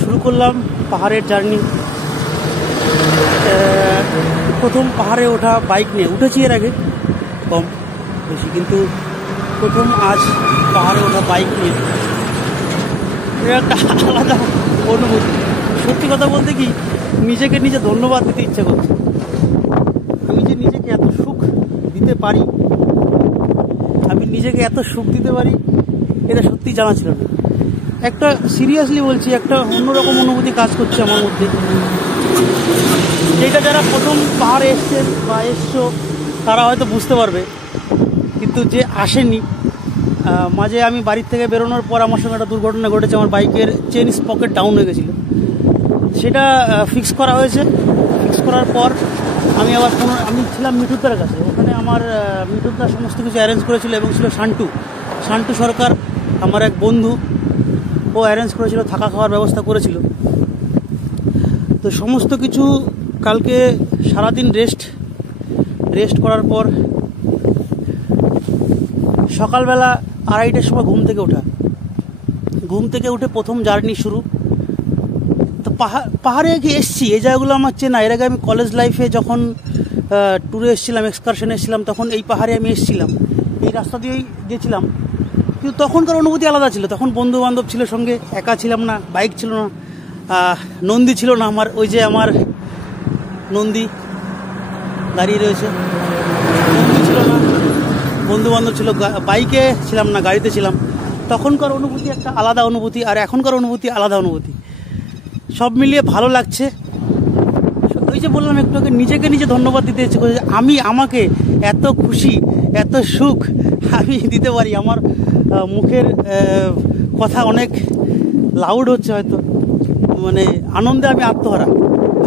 শুরু করলাম পাহাড়ের জার্নি। প্রথম পাহাড়ে ওঠা বাইক নিয়ে উঠেছি এর আগে কম বেশি, কিন্তু প্রথম আজ পাহাড়ে ওঠা বাইক নিয়ে এটা একটা আলাদা অনুভূতি। সত্যি কথা বলতে কি, নিজেকে নিজে ধন্যবাদ দিতে ইচ্ছে করছে। আমি যে নিজেকে এত সুখ দিতে পারি, আমি নিজেকে এত সুখ দিতে পারি, এটা সত্যি জানা ছিল না। একটা সিরিয়াসলি বলছি, একটা অন্যরকম অনুভূতি কাজ করছে আমার মধ্যে, যেটা যারা প্রথম পাহাড়ে এসছেন বা এসছো তারা হয়তো বুঝতে পারবে, কিন্তু যে আসেনি, মাঝে আমি বাড়ির থেকে বেরোনোর পর আমার সঙ্গে একটা দুর্ঘটনা ঘটেছে। আমার বাইকের চেন স্পকেট ডাউন হয়ে গেছিলো, সেটা ফিক্স করা হয়েছে। ফিক্স করার পর আমি আবার আমি ছিলাম মিঠুদার কাছে, ওখানে আমার মিঠুদা সমস্ত কিছু অ্যারেঞ্জ করেছিল, এবং ছিল শান্টু সরকার, আমার এক বন্ধু, ও অ্যারেঞ্জ করেছিল, থাকা খাওয়ার ব্যবস্থা করেছিল। তো সমস্ত কিছু কালকে সারাদিন রেস্ট করার পর সকালবেলা 2:30টার সময় ঘুম থেকে উঠে প্রথম জার্নি শুরু। তো পাহাড়ে গিয়ে এসছি, এই জায়গাগুলো আমার চেনা। এর আগে আমি কলেজ লাইফে যখন ট্যুরে এসেছিলাম, এক্সকারশনে এসেছিলাম, তখন এই পাহাড়ে আমি এসেছিলাম, এই রাস্তা দিয়েই গেছিলাম। কিন্তু তখনকার অনুভূতি আলাদা ছিল। তখন বন্ধু বান্ধব ছিল সঙ্গে, একা ছিলাম না, বাইক ছিল না, নন্দী ছিল না আমার, ওই যে আমার নন্দী দাঁড়িয়ে রয়েছে, নন্দী ছিল না, বন্ধু বান্ধব ছিল, বাইকে ছিলাম না, গাড়িতে ছিলাম। তখনকার অনুভূতি একটা আলাদা অনুভূতি, আর এখনকার অনুভূতি আলাদা অনুভূতি। সব মিলিয়ে ভালো লাগছে। ওই যে বললাম একটু আগে, নিজেকে নিজে ধন্যবাদ দিতে ইচ্ছে করছে। আমাকে এত খুশি, এত সুখ আমি দিতে পারি। আমার মুখের কথা অনেক লাউড হচ্ছে হয়তো, মানে আনন্দে আমি আত্মহারা।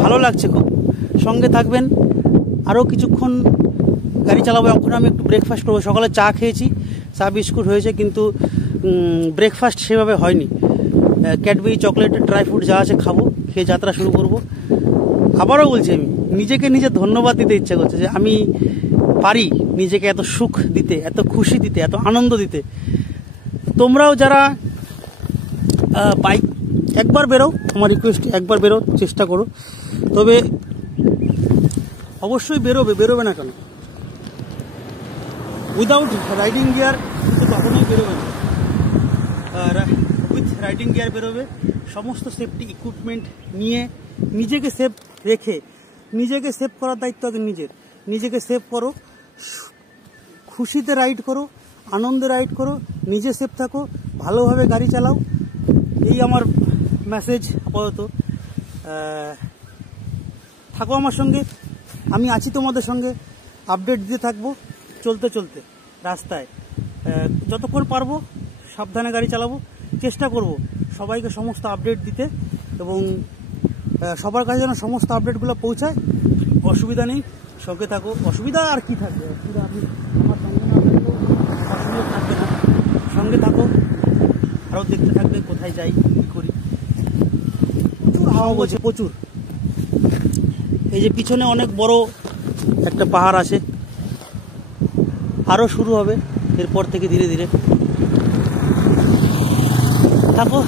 ভালো লাগছে খুব। সঙ্গে থাকবেন, আরও কিছুক্ষণ গাড়ি চালাবো। এখন আমি একটু ব্রেকফাস্ট করবো। সকালে চা খেয়েছি, চা বিস্কুট হয়েছে, কিন্তু ব্রেকফাস্ট সেভাবে হয়নি। ক্যাডবেরি, চকলেট, ড্রাই ফ্রুট যা আছে খাবো, খেয়ে যাত্রা শুরু করব। আবারও বলছি, আমি নিজেকে নিজে ধন্যবাদ দিতে ইচ্ছা করছে যে আমি পারি নিজেকে এত সুখ দিতে, এত খুশি দিতে, এত আনন্দ দিতে। তোমরাও যারা বাইক একবার বেরো, আমার রিকোয়েস্ট, একবার বেরো, চেষ্টা করো। তবে অবশ্যই বেরোবে না কেন, উইদাউট রাইডিং গিয়ার কিন্তু কখনোই বেরোবে না। উইথ রাইডিং গিয়ার বেরোবে, সমস্ত সেফটি ইকুইপমেন্ট নিয়ে, নিজেকে সেফ রেখে। নিজেকে সেভ করার দায়িত্ব আগে নিজেকে সেভ করো, খুশিতে রাইড করো, আনন্দে রাইড করো, নিজে সেফ থাকো, ভালোভাবে গাড়ি চালাও। এই আমার মেসেজ আপাতত। থাকো আমার সঙ্গে, আমি আছি তোমাদের সঙ্গে, আপডেট দিতে থাকবো চলতে রাস্তায়। যতক্ষণ পারবো সাবধানে গাড়ি চালাবো, চেষ্টা করব সবাইকে সমস্ত আপডেট দিতে, এবং সবার কাছে যেন সমস্ত আপডেটগুলো পৌঁছায়। অসুবিধা নেই, সঙ্গে থাকো। অসুবিধা আর কি থাকবে, অসুবিধা আপনি আমার সঙ্গে না থাকলেও অসুবিধা থাকবে না। সঙ্গে থাকো, আরও দেখতে থাকবে কোথায় যাই, কী করি। প্রচুর হাওয়া বলছে, প্রচুর। এই যে পিছনে অনেক বড় একটা পাহাড় আছে, আরও শুরু হবে এরপর থেকে ধীরে ধীরে। থাকো।